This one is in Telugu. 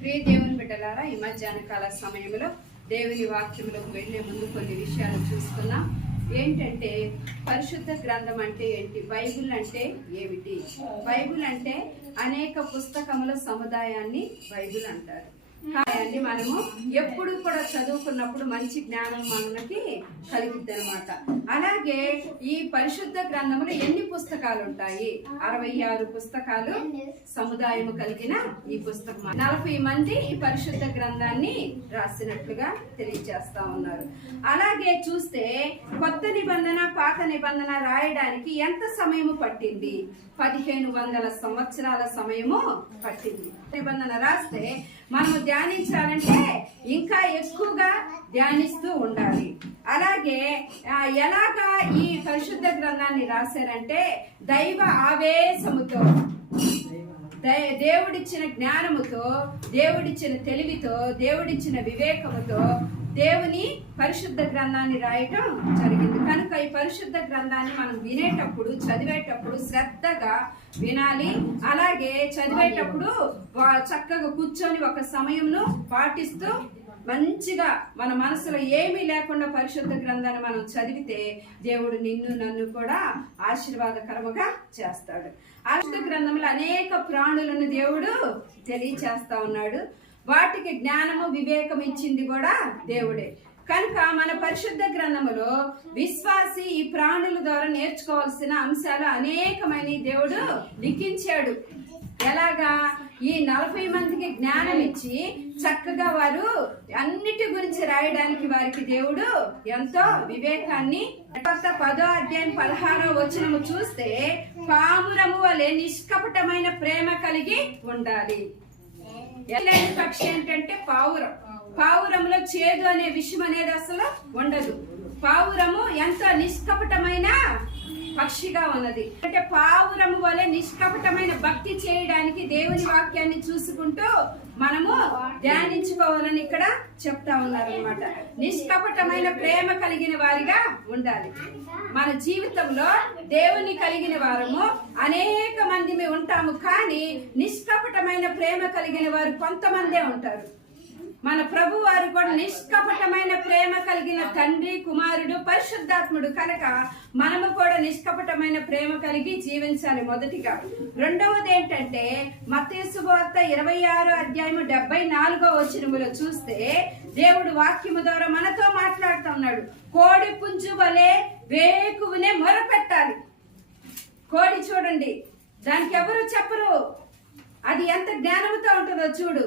ప్రియ దేవుని బిడ్డలారా, ఈ మధ్యాహ్న కాల సమయంలో దేవుని వాక్యములకు వెళ్లే ముందు కొన్ని విషయాలు చూస్తున్నాం. ఏంటంటే పరిశుద్ధ గ్రంథం అంటే ఏంటి, బైబిల్ అంటే ఏమిటి? బైబిల్ అంటే అనేక పుస్తకముల సముదాయాన్ని బైబిల్ అంటారు. కానీ మనము ఎప్పుడు కూడా చదువుకున్నప్పుడు మంచి జ్ఞానం మనకి కలిగిద్ది అనమాట. అలాగే ఈ పరిశుద్ధ గ్రంథంలో ఎన్ని పుస్తకాలు ఉంటాయి? 66 పుస్తకాలు సముదాయము కలిగిన ఈ పుస్తకం. 40 మంది ఈ పరిశుద్ధ గ్రంథాన్ని రాసినట్లుగా తెలియజేస్తా ఉన్నారు. అలాగే చూస్తే కొత్త నిబంధన పాత నిబంధన రాయడానికి ఎంత సమయము పట్టింది? 1500 సంవత్సరాల సమయము పట్టింది. నిబంధన రాస్తే మనము ధ్యానించాలంటే ఇంకా ఎక్కువగా ధ్యానిస్తూ ఉండాలి. అలాగే ఎలాగా ఈ పరిశుద్ధ గ్రంథాన్ని రాశారంటే దైవ ఆవేశముతో, దేవుడిచ్చిన జ్ఞానముతో, దేవుడిచ్చిన తెలివితో, దేవుడిచ్చిన వివేకముతో దేవుని పరిశుద్ధ గ్రంథాన్ని రాయటం జరిగింది. కనుక ఈ పరిశుద్ధ గ్రంథాన్ని మనం వినేటప్పుడు, చదివేటప్పుడు శ్రద్ధగా వినాలి. అలాగే చదివేటప్పుడు చక్కగా కూర్చొని ఒక సమయంను పాటిస్తూ మంచిగా మన మనసులో ఏమీ లేకుండా పరిశుద్ధ గ్రంథాన్ని మనం చదివితే దేవుడు నిన్ను నన్ను కూడా ఆశీర్వాదకరముగా చేస్తాడు. పరిశుద్ధ గ్రంథంలో అనేక ప్రాణులను దేవుడు తెలియచేస్తా ఉన్నాడు. వాటికి జ్ఞానము వివేకం ఇచ్చింది కూడా దేవుడే. కనుక మన పరిశుద్ధ గ్రంథములో విశ్వాసి ఈ ప్రాణుల ద్వారా నేర్చుకోవాల్సిన అంశాలు అనేకమైన దేవుడు లిఖించాడు. ఎలాగా? ఈ 40 మందికి జ్ఞానం ఇచ్చి చక్కగా వారు అన్నిటి గురించి రాయడానికి వారికి దేవుడు ఎంతో వివేకాన్ని 10వ అధ్యాయం 16వ వచనము చూస్తే పావురము వలె నిష్కపటమైన ప్రేమ కలిగి ఉండాలి. పక్షి ఏంటంటే పావురం. పావురంలో చేదు అనే విషయం అనేది అసలు ఉండదు. పావురము ఎంతో నిష్కపటమైన పక్షిగా ఉన్నది. అంటే పావురము వలె నిష్కపటమైన భక్తి చేయడానికి దేవుని వాక్యాన్ని చూసుకుంటూ మనము ధ్యానించుకోవాలని ఇక్కడ చెప్తా ఉన్నారు అనమాట. నిష్కపటమైన ప్రేమ కలిగిన వారిగా ఉండాలి. మన జీవితంలో దేవుని కలిగిన వారము అనేక మంది ఉంటాము, కానీ నిష్కపటమైన ప్రేమ కలిగిన వారు కొంతమందే ఉంటారు. మన ప్రభు వారు కూడా నిష్కపటమైన ప్రేమ కలిగిన తండ్రి, కుమారుడు, పరిశుద్ధాత్ముడు. కనుక మనము కూడా నిష్కపటమైన ప్రేమ కలిగి జీవించాలి మొదటిగా. రెండవది ఏంటంటే మత్తయి సువార్త 26వ అధ్యాయము 74వ వచనములో చూస్తే దేవుడు వాక్యము ద్వారా మనతో మాట్లాడుతూ ఉన్నాడు. కోడి పుంజు వలె వేకువనే మొరపెట్టాలి. కోడి చూడండి, దానికి ఎవరు చెప్పరు, అది ఎంత జ్ఞానంతో ఉంటుందో చూడు.